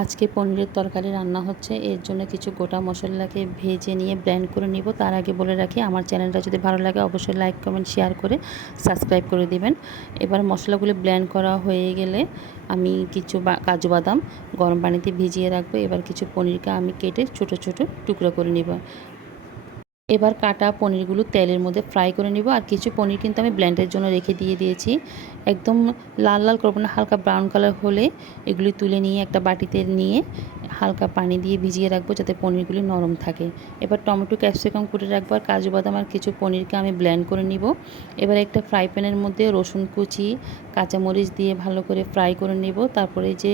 আজকে পনিরের তরকারি রান্না হচ্ছে। এর জন্য কিছু গোটা মশলাকে ভেজে নিয়ে ব্লেন্ড করে নিব। তার আগে বলে রাখি, আমার চ্যানেলটা যদি ভালো লাগে অবশ্যই লাইক, কমেন্ট, শেয়ার করে সাবস্ক্রাইব করে দিবেন। এবার মশলাগুলো ব্লেন্ড করা হয়ে গেলে আমি কিছু কাজু বাদাম গরম পানিতে ভিজিয়ে রাখবো। এবার কিছু পনিরকে আমি কেটে ছোট ছোট টুকরো করে নিব। এবার কাটা পনিরগুলো তেলের মধ্যে ফ্রাই করে নিব। আর কিছু পনির কিন্তু আমি ব্লেন্ডের জন্য রেখে দিয়েছি। একদম লাল লাল করব না, হালকা ব্রাউন কালার হলে এগুলি তুলে নিয়ে একটা বাটিতে নিয়ে হালকা পানি দিয়ে ভিজিয়ে রাখবো, যাতে পনিরগুলি নরম থাকে। এবার টমেটো ক্যাপসিকাম কুটে রাখবো, আর কাজু বাদাম আর কিছু পনিরকে আমি ব্লেন্ড করে নিব। এবার একটা ফ্রাই প্যানের মধ্যে রসুন কুচি, কাঁচামরিচ দিয়ে ভালো করে ফ্রাই করে নেব। তারপরে যে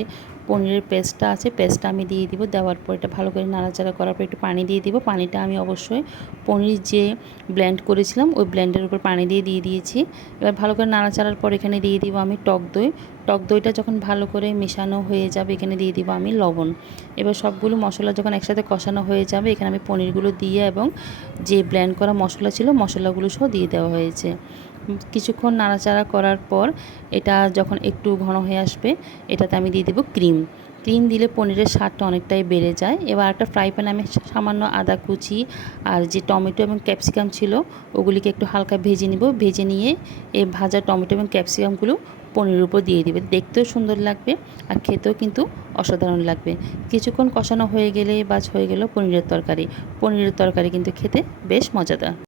পনিরের পেস্টটা আছে, পেস্টটা আমি দিয়ে দিব। দেওয়ার পর এটা ভালো করে নাড়াচাড়া করার পর একটু পানি দিয়ে দিব। পানিটা আমি অবশ্যই পনির যে ব্লেন্ড করেছিলাম ওই ব্লেন্ডের উপর পানি দিয়ে দিয়েছি। এবার ভালো করে নাড়াচাড়ার পর এখানে দিয়ে দিব আমি টক দই। টক দইটা যখন ভালো করে মেশানো হয়ে যাবে, এখানে দিয়ে দিব আমি লবণ। এবার সবগুলো মশলা যখন একসাথে কষানো হয়ে যাবে, এখানে আমি পনিরগুলো দিয়ে এবং যে ব্লেন্ড করা মশলা ছিল মশলাগুলো সহ দিয়ে দেওয়া হয়েছে। কিছুক্ষণ নাড়াচাড়া করার পর এটা যখন একটু ঘন হয়ে আসবে, এটাতে আমি দিয়ে দেবো ক্রিম। ক্রিম দিলে পনিরের স্বাদটা অনেকটাই বেড়ে যায়। এবার একটা ফ্রাই প্যানে আমি সামান্য আদা কুচি আর যে টমেটো এবং ক্যাপসিকাম ছিল ওগুলিকে একটু হালকা ভেজে নিব। ভেজে নিয়ে এই ভাজা টমেটো এবং ক্যাপসিকামগুলো পনিরের উপর দিয়ে দিবে। দেখতেও সুন্দর লাগবে আর খেতেও কিন্তু অসাধারণ লাগবে। কিছুক্ষণ কষানো হয়ে গেলে বাজ হয়ে গেল পনিরের তরকারি। পনিরের তরকারি কিন্তু খেতে বেশ মজাদার।